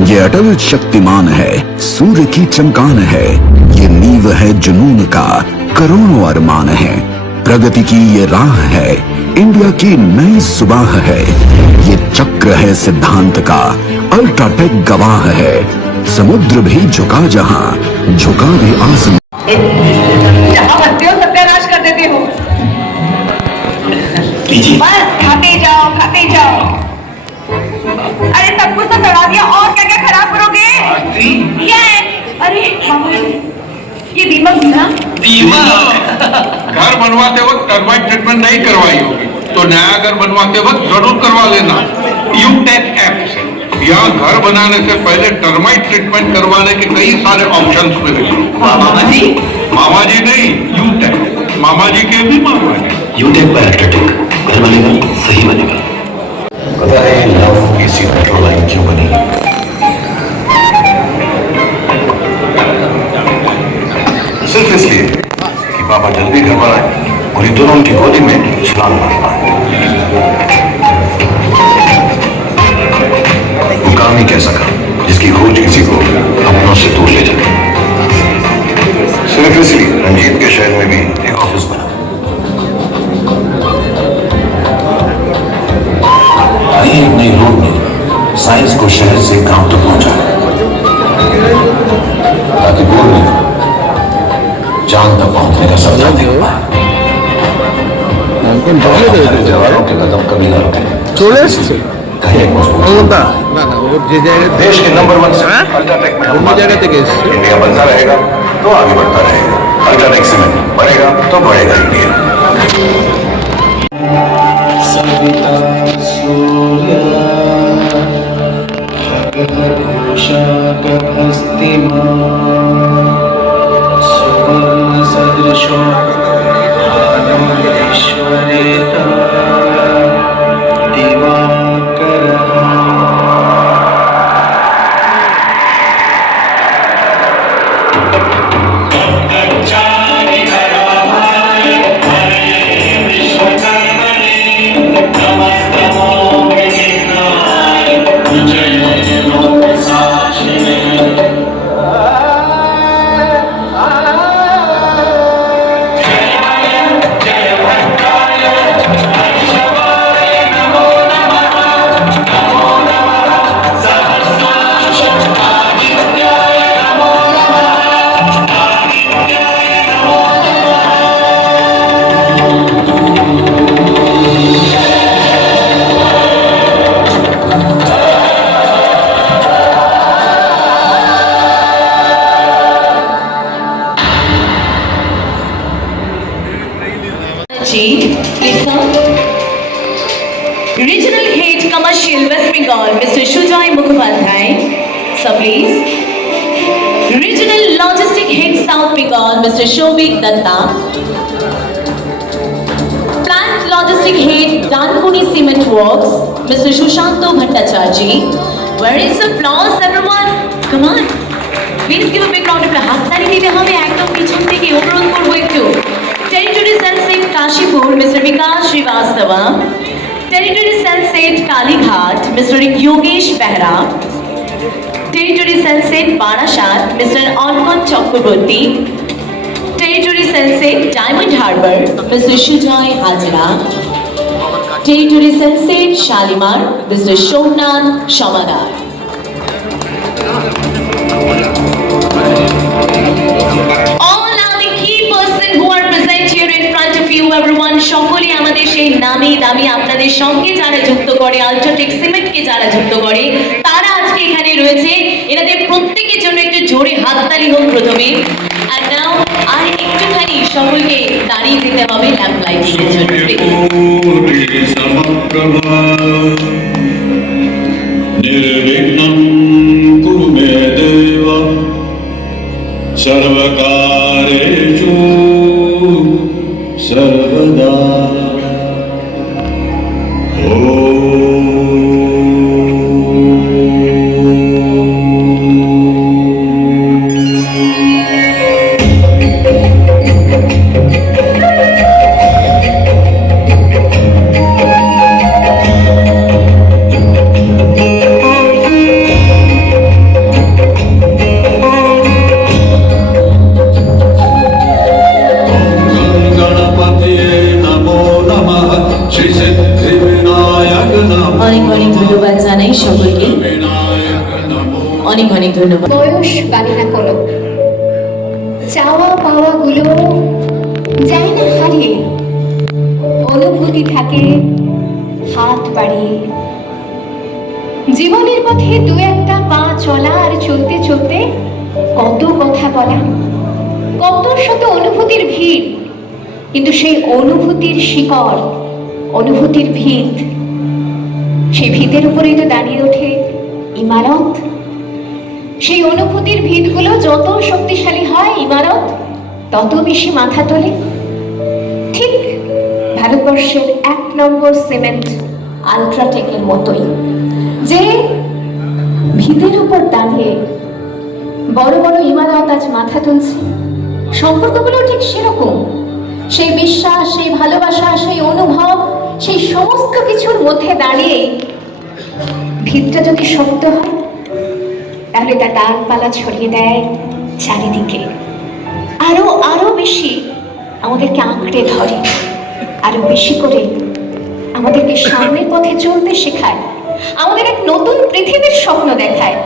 ये अटल शक्तिमान है, सूर्य की चमकान है, ये नींव है जुनून का, करोड़ों अरमान है। प्रगति की ये राह है, इंडिया की नई सुबह है। ये चक्र है सिद्धांत का, अल्ट्राटेक गवाह है। समुद्र भी झुका जहां, झुका भी आसमान। जहाँ बनते हो सत्यानाश कर देते हो। बस खाते जाओ खाते जाओ। अरे सब कुछ तो सड़ा दिया, और क्या क्या खराब करोगे? क्या है? अरे मामा जी, ये दीमक ना? घर बनवाते वक्त टर्माइट ट्रीटमेंट नहीं करवाई होगी तो नया घर बनवाते वक्त जरूर करवा लेना। यूटेक ऐप से यहाँ घर बनाने से पहले टर्माइट ट्रीटमेंट करवाने के कई सारे ऑप्शंस मिलेंगे। मामा जी? मामा जी नहीं, यूटेक। मामा जी के भी मामा जी। यूटेक पर अल्ट्राटेक, घर बनेगा सही बनेगा। पता है लव एसी मेट्रो लाइन क्यों बनी? सिर्फ इसलिए कि पापा जल्दी घर पर आए और ये दोनों उनकी गोदी में छलांग मार पाए। वो काम ही कैसा काम जिसकी खोज किसी को अपनों से दूर ले जाए। सिर्फ इसलिए रंजीत के शहर में भी एक ऑफिस बना। एक नई रोड ने साइंस को शहर से गांव तक पहुंचा ताकि बोल में चांद तक पहुंचने का सपना देख पाए। जवानों के कदम कभी ना रुके। कहीं मजबूत देश के नंबर 1 अल्ट्राटेक में इंडिया बनता रहेगा तो आगे बढ़ता रहेगा। अल्ट्राटेक सीमेंट बढ़ेगा तो बढ़ेगा इंडिया। सविता सूर्या शाकहस्तिमान् सुवर्णसदृशो भानुरीश्वरेता दिवाकरः। Regional Head Commercial West Bengal, Mr. Sujoy Mukhopadhyay, sir please. Regional Logistic Head South Bengal, Mr. Shobik Datta. Plant Logistic Head Dankuni Cement Works, Mr. Shushanto Bhattacharjee. Where is the applause, everyone? Come on. Please give a big round of applause. হাততালি দিতে হবে একদম পিছন থেকে, অনুরোধ করব একটু। Territory Cell Set Kashipur, Mr. Vikas Srivastava. Territory Cell Set Kalighat, Mr. Yogesh Behra. Territory Cell Set Barashat, Mr. Ankon Chakraborty. Territory Cell Set Diamond Harbour, Mr. Sujoy Hajra. Territory Cell Set Shalimar, Mr. Shomnath Shamadar. All are the key person who are present here in front of you, everyone. সকলে আমাদের সেই নামি দামি আপনাদের সঙ্গে যারা যুক্ত করে, আল্ট্রাটেক সিমেন্টকে যারা যুক্ত করে, তারা আজকে এখানে রয়েছে। এনাদের প্রত্যেকের জন্য একটু জোরে হাততালি হোক প্রথমে। আর নাও আর একটুখানি সকলকে দাঁড়িয়ে দিতে হবে ল্যাম্প লাইটিংয়ের জন্য, প্লিজ। निर्विघ्नं कुरु मे देव सर्वकार्येषु सर्वदा। অনেক অনেক ধন্যবাদ। বয়স বাড়ে না কোনো, চাওয়া পাওয়া গুলো যায় না হারিয়ে, অনুভূতি থাকে হাত বাড়িয়ে। জীবনের পথে দু একটা পা চলা আর চলতে চলতে কত কথা বলা, কত শত অনুভূতির ভিড়, কিন্তু সেই অনুভূতির শিকড়, অনুভূতির ভিত, সেই ভিতের উপরেই তো দাঁড়িয়ে ওঠে ইমারত। সেই অনুভূতির ভিতগুলো যত শক্তিশালী হয় ইমারত তত বেশি মাথা তোলে। ঠিক ভারতবর্ষের 1 নম্বর সিমেন্ট আলট্রাটেকের মতোই, যে ভিতের উপর দাঁড়িয়ে বড় বড় ইমারত আজ মাথা তুলছে। সম্পর্কগুলো ঠিক সেরকম, সেই বিশ্বাস, সেই ভালোবাসা, সেই অনুভব, সেই সমস্ত কিছুর মধ্যে দাঁড়িয়ে ভিতটা যদি শক্ত হয় তাহলে তা ডালপালা ছড়িয়ে দেয় চারিদিকে, আরো আরো বেশি আমাদেরকে আঁকড়ে ধরে, আরো বেশি করে আমাদেরকে সামনের পথে চলতে শেখায়, আমাদের এক নতুন পৃথিবীর স্বপ্ন দেখায়।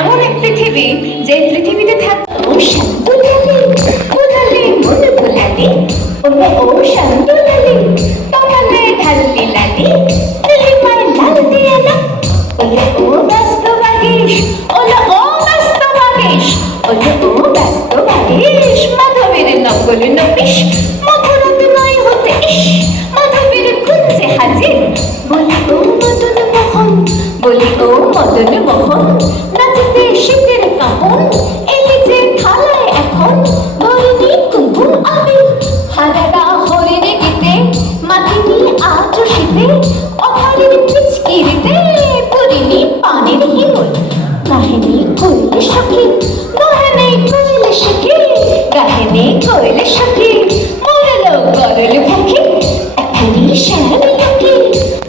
এমন এক পৃথিবী যে পৃথিবীতে থাকে ও শান্তলালি কোলালে মন ভোলালি, ওলে ও শান্তলালি তোমালে ঢাললি লালি, তুলি মার লাল দিয়া না, ওলে ও ব্যস্ত বাগিস, ওলে ও ব্যস্ত বাগিস, ওলে ও ব্যস্ত বাগিস, মাধবীর নকল নপিস, মধুরত নয় হতে ইস, মাধবীর কুঞ্জে হাজির, বলি ও মদন মোহন, বলি ও মদন মোহন, নাচতে শীতের কাপন, এলি যে থালায় এখন, ধরিনি কুমকুম আমি, হারারা হরিণে গীতে, মাতিনি আজ শীতে, অভারের পিচকিরিতে, পুরিনি পানির হিমুল, কাহিনী কইলে সখী, কাহিনী কইলে সখী, কাহিনী কইলে সখী, মরলো গরল পাখি, এখনই শ্যাম লুকি,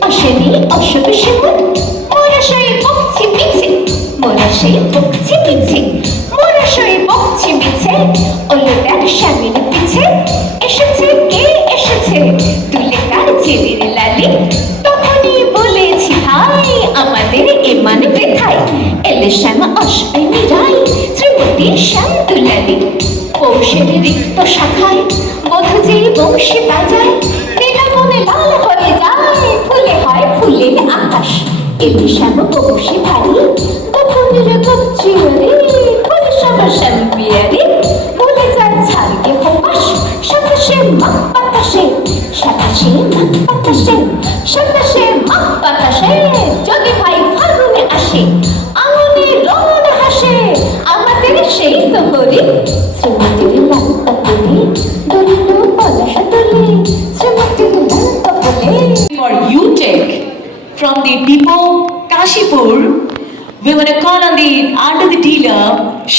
আসেনি অশোক সেবন, মোরা সেই বকছি পিছে, মোরা সেই বকছি পিছে, মোরা সেই বকছি পিছে, ওলো দেখ স্বামীর পিছে, এসেছে কে এসেছে, তুলে কার চেরির লালি, তখনই বলেছি ভাই আমাদের ইমান বৃথায়, এলে শ্যাম আসবে নিরাই, শ্রীমতী শ্যাম দুলালি, পৌষের রিক্ত শাখায় বধূ যেই বংশী বাজায়, মনে লাল হয়ে যায়, ফুলে হয় ফুলের আকাশ, এলে শ্যাম বংশী ভারী, কখনের কচ্ছি ওরে, ফুল সব শ্যাম পিয়ারি, ভুলে যায় ছাড়কে ফোপাস, সাতাশে মা বাতাসে, সাতাশে মা বাতাসে, সাতাশে মা বাতাসে, যদি ভাই ফাগুনে আসে, আঙুনে রঙ হাসে, আমাদের সেই তো করি, শ্রীমতীর লাল কপলে, দলিল পলাশ তোলে, শ্রীমতীর লাল কপলে। For UTech from the depot Kashipur, we want to call on the the dealer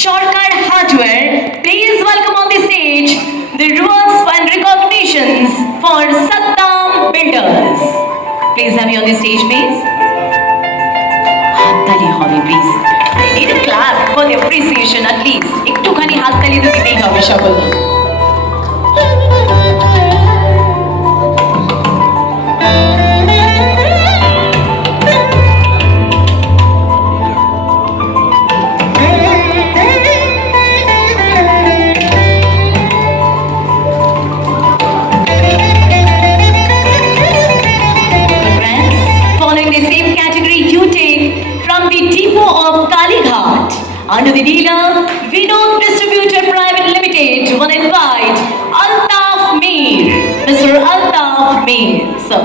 Shortkar Hardware. Please welcome on the stage the rewards and recognitions for Sattam Builders. Please have you on the stage, please. Hattali hobe, please. I need a clap for the appreciation at least. একটুখানি হাততালি তো দিতেই হবে সকলে। Under the dealer, Vinod Distributor Private Limited, one invite Altaf Mir, Mr. Altaf Mir, sir.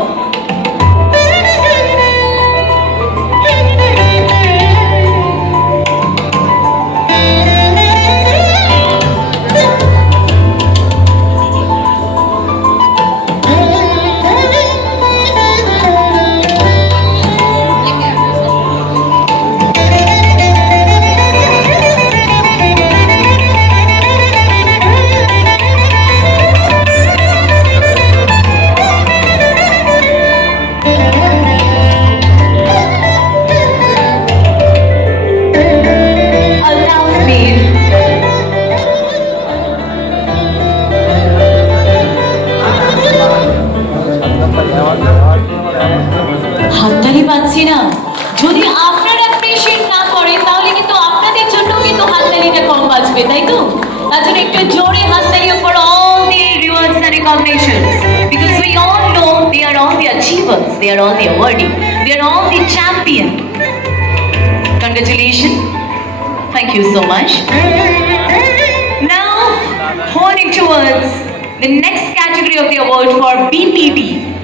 They are all the awardee. They are all the champion. Congratulations. Thank you so much. Now, holding towards the next category of the award for BPD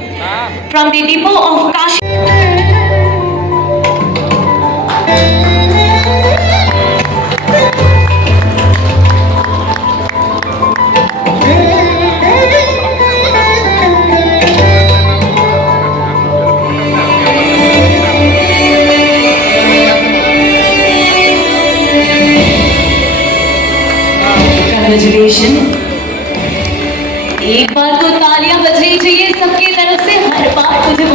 from the depot of Kashi. Congratulations. एक बार तो तालियां बजनी चाहिए सबकी तरफ से हर बार मुझे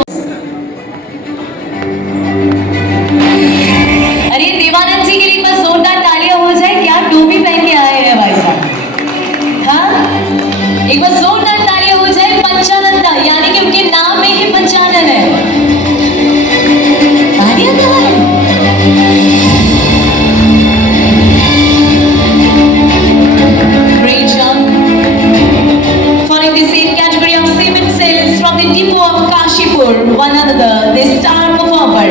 अरे देवानंद जी के लिए बस जोरदार तालियां हो जाए क्या टोपी पहन के आए हैं भाई साहब हाँ एक बार जोरदार तालियां हो जाए पंचानंदा यानी कि उनके नाम में ही पंचानन है तालियां कहाँ है Great job. Following the same category of cement sales from the depot of Kashipur, one another, the star performer,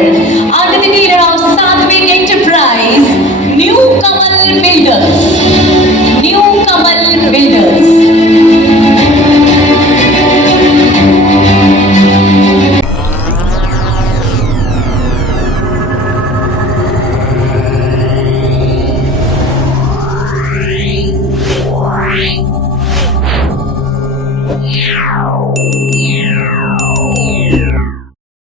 under the leader of Satvik Enterprise, New Kamal Builders. New Kamal Builders. Wow.